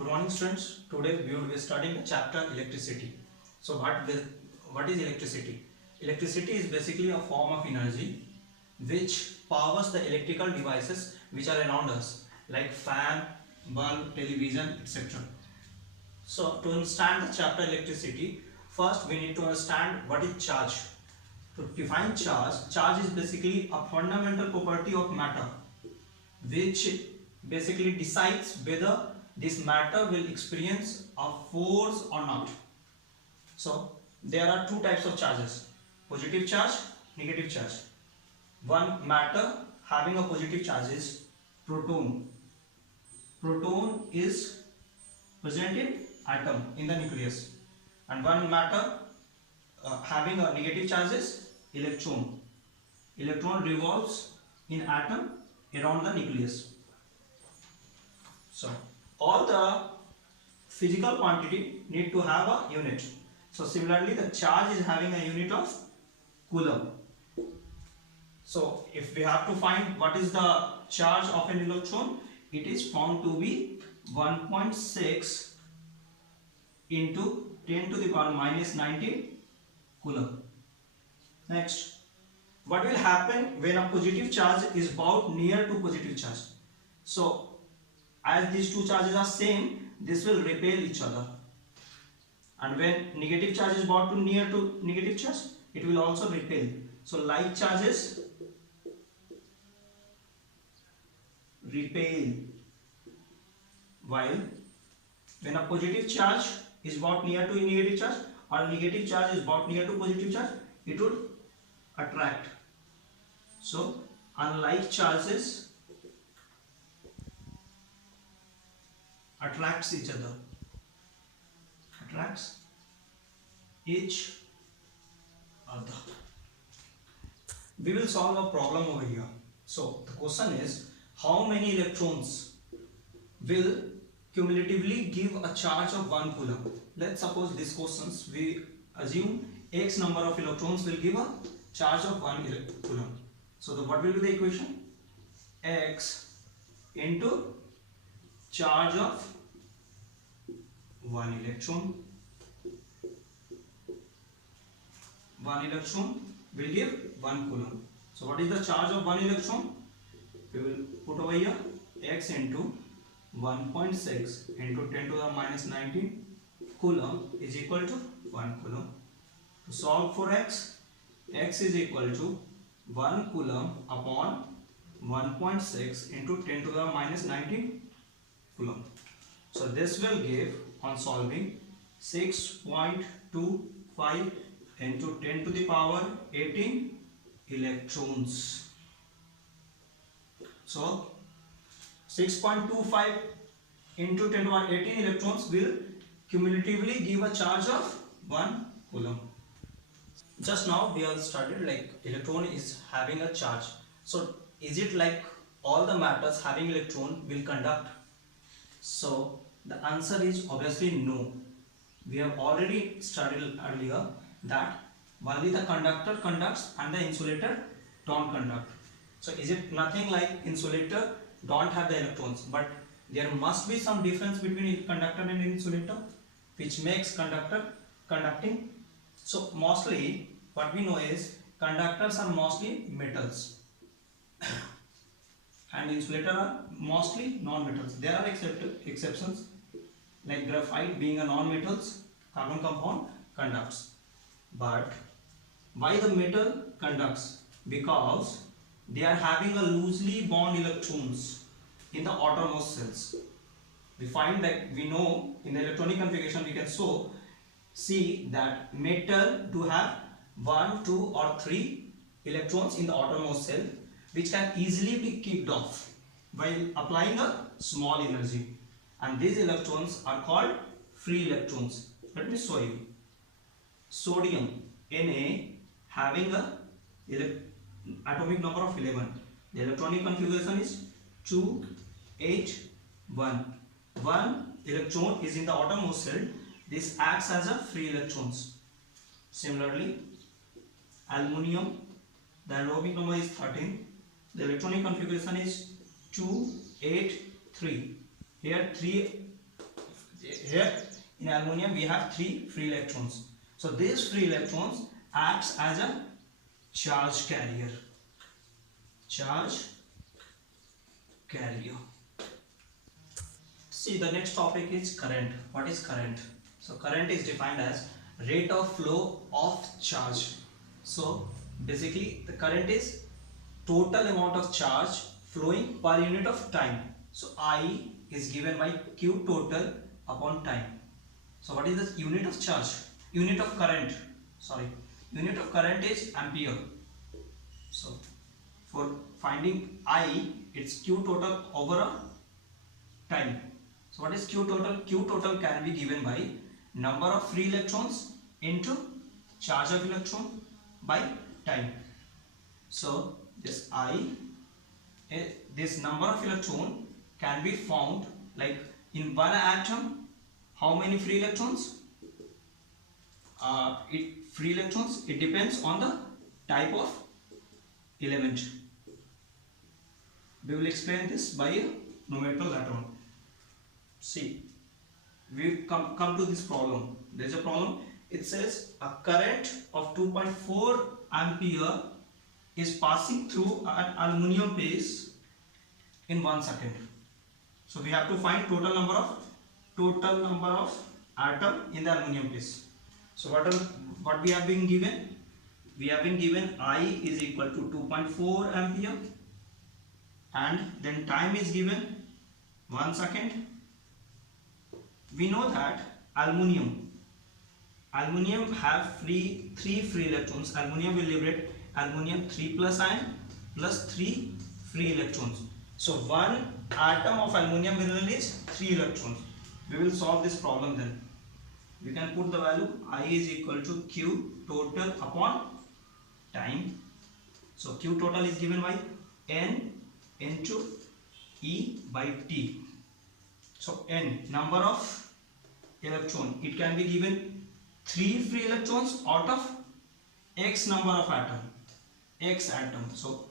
Good morning, students. Today we will be studying the chapter electricity. So what is electricity? Electricity is basically a form of energy which powers the electrical devices which are around us like fan, bulb, television, etc. So to understand the chapter electricity, first we need to understand what is charge. To define charge, charge is basically a fundamental property of matter which basically decides whether this matter will experience a force or not. So there are two types of charges: positive charge, negative charge. One matter having a positive charge is proton. Proton is present in atom in the nucleus, and one matter having a negative charge is electron. Electron revolves in atom around the nucleus. So all the physical quantity need to have a unit. So similarly, the charge is having a unit of coulomb. So if we have to find what is the charge of an electron, it is found to be 1.6 into 10 to the power minus 19 coulomb. Next, what will happen when a positive charge is brought near to positive charge? So as these two charges are same, this will repel each other, and when negative charge is brought to near to negative charge, it will also repel. So like charges repel, while when a positive charge is brought near to a negative charge or negative charge is brought near to positive charge, it would attract. So unlike charges attracts each other, attracts each other. We will solve a problem over here. So the question is, how many electrons will cumulatively give a charge of 1 coulomb? Let's suppose these questions we assume x number of electrons will give a charge of 1 coulomb. So what will be the equation? X into charge of 1 electron. 1 electron will give 1 coulomb. So what is the charge of 1 electron? We will put over here x into 1.6 into 10 to the minus 19 coulomb is equal to 1 coulomb. To solve for x is equal to 1 coulomb upon 1.6 into 10 to the minus 19 coulomb. So this will give, on solving, 6.25 into 10 to the power 18 electrons. So 6.25 into 10 to the power 18 electrons will cumulatively give a charge of 1 coulomb. Just now we have studied like electron is having a charge. So is it like all the matters having electron will conduct? So the answer is obviously no. We have already studied earlier that only the conductor conducts and the insulator don't conduct. So is it nothing like insulator don't have the electrons, but there must be some difference between conductor and insulator which makes conductor conducting. So mostly what we know is conductors are mostly metals and insulator are mostly non-metals. There are exceptions like graphite being a non-metals, carbon compound conducts. But why the metal conducts? Because they are having a loosely bound electrons in the outermost cells. We find that we know in the electronic configuration we can see that metal do have 1, 2 or 3 electrons in the outermost cell which can easily be kicked off while applying a small energy, and these electrons are called free electrons. Let me show you. Sodium Na having a atomic number of 11. The electronic configuration is 2, 8, 1. 1 electron is in the outermost cell. This acts as a free electrons. Similarly, aluminium, the atomic number is 13. The electronic configuration is 2, 8, 3. Here 3 Here in aluminum we have 3 free electrons. So these free electrons acts as a charge carrier. Charge carrier. See, the next topic is current. What is current? So current is defined as rate of flow of charge. So basically the current is total amount of charge flowing per unit of time. So I is given by Q total upon time. So what is the unit of charge? Unit of current. Sorry. Unit of current is ampere. So for finding I, it's Q total over a time. So what is Q total? Q total can be given by number of free electrons into charge of electron by time. So this I, this number of electron can be found like in one atom. How many free electrons? Free electrons, it depends on the type of element. We will explain this by a numerical later on. See, we come to this problem. There is a problem. It says a current of 2.4 ampere is passing through an aluminum piece in 1 second. So we have to find total number of atom in the aluminum piece. So what we have been given? We have been given I is equal to 2.4 ampere, and then time is given 1 second. We know that aluminum have three free electrons. Aluminum will liberate aluminum 3 plus ion plus 3 free electrons. So one atom of aluminum will release 3 electrons. We will solve this problem then. We can put the value I is equal to Q total upon time. So Q total is given by N into E by T. So N, number of electron, it can be given 3 free electrons out of X number of atom, X atom. So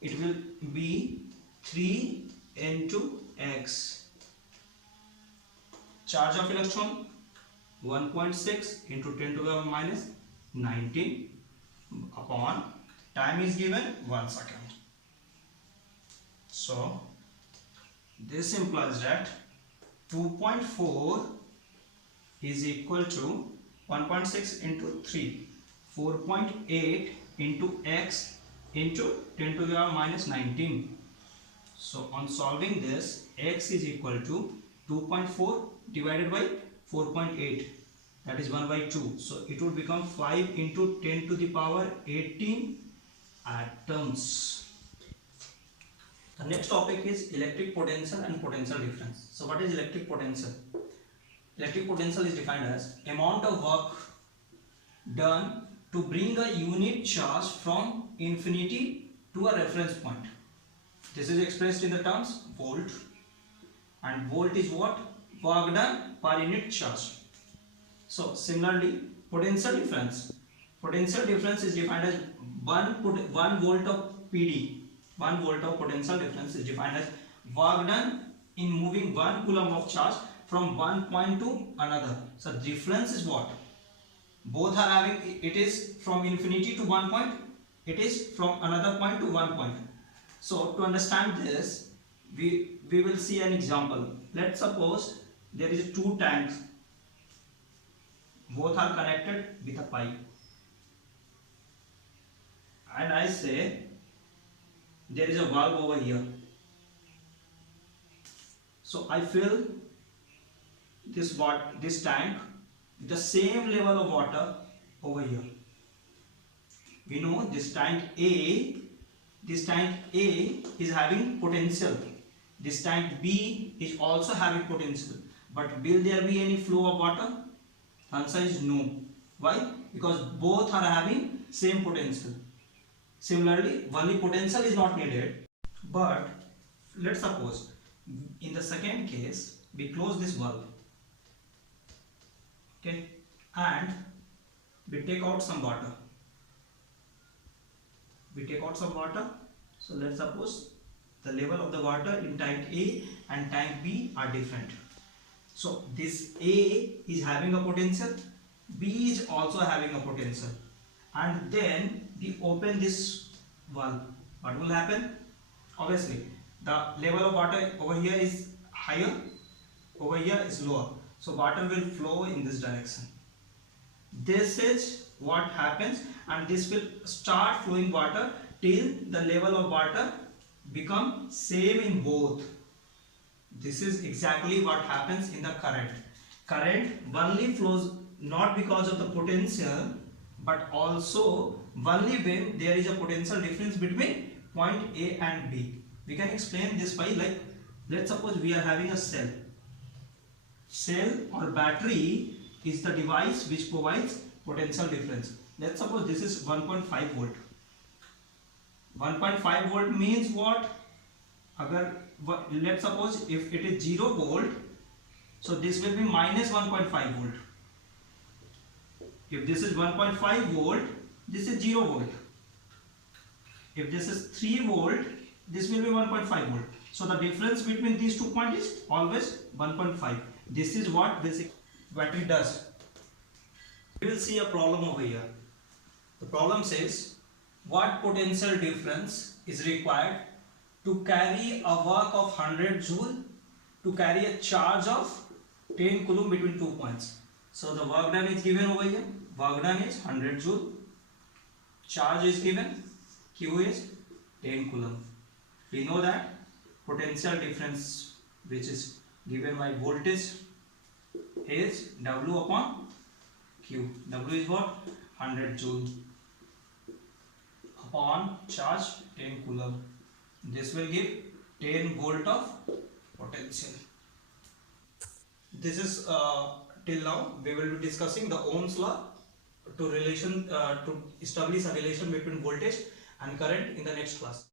it will be 3 into X. Charge of electron 1.6 into 10 to the power minus 19 upon time is given 1 second. So this implies that 2.4 is equal to 1.6 into 3, 4.8 into X into 10 to the power minus 19. So on solving this, X is equal to 2.4 divided by 4.8, that is 1 by 2. So it would become 5 into 10 to the power 18 atoms. The next topic is electric potential and potential difference. So what is electric potential? Electric potential is defined as amount of work done to bring a unit charge from infinity to a reference point. This is expressed in the terms volt, and volt is what? Work done per unit charge. So similarly, potential difference. Potential difference is defined as 1 volt of PD. 1 volt of potential difference is defined as work done in moving 1 coulomb of charge from one point to another. So difference is what? Both are having, it is from infinity to 1 point, it is from another point to 1 point. So to understand this, we will see an example. Let's suppose there is 2 tanks, both are connected with a pipe, and I say there is a valve over here. So I fill this tank with the same level of water over here. We know this tank A is having potential. This tank B is also having potential. But will there be any flow of water? Answer is no. Why? Because both are having same potential. Similarly, only potential is not needed. But let's suppose in the second case we close this valve. Okay, and we take out some water. So let's suppose the level of the water in tank A and tank B are different. So this A is having a potential, B is also having a potential, and then we open this valve. What will happen? Obviously, the level of water over here is higher, over here is lower. So water will flow in this direction. This is what happens, and this will start flowing water till the level of water become same in both. This is exactly what happens in the current. Current only flows not because of the potential, but also only when there is a potential difference between point A and B. We can explain this by, like, let's suppose we are having a cell. Cell or battery is the device which provides potential difference. Let's suppose this is 1.5 volt. 1.5 volt means what? Let's suppose if it is 0 volt, so this will be minus 1.5 volt. If this is 1.5 volt, this is 0 volt. If this is 3 volt, this will be 1.5 volt. So the difference between these 2 points is always 1.5. This is what basic battery does. We will see a problem over here. The problem says, what potential difference is required to carry a work of 100 joule to carry a charge of 10 coulomb between 2 points. So the work done is given over here. Work done is 100 joule. Charge is given. Q is 10 coulomb. We know that potential difference, which is given by voltage, is W upon Q. W is what? 100 joule upon charge 10 coulomb. This will give 10 volt of potential. This is till now we will be discussing the Ohm's law to establish a relation between voltage and current in the next class.